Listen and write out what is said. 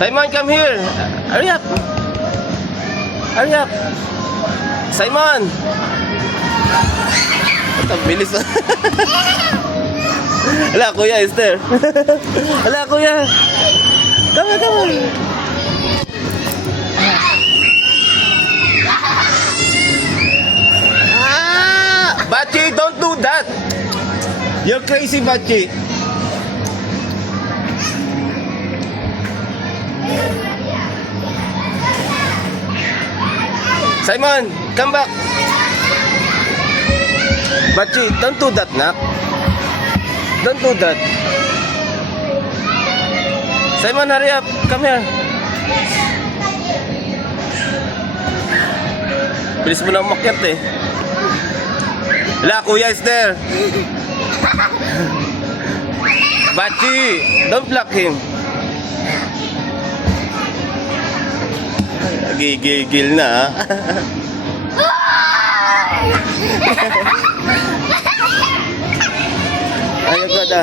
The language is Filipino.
Simon, come here. Hurry up. Hurry up. Simon. Ang bilis na. Hala, Kuya Esther. Hala, Kuya. Come on. Bachi, don't do that. You're crazy, Bachi. Simon, come back. Bachi, don't do that, nak. Don't do that. Simon, hurry up. Come here. Bilis mo na umakyat eh. Hala, Kuya Esther. Bachi, don't block him. Gigil na. Ayun ko na.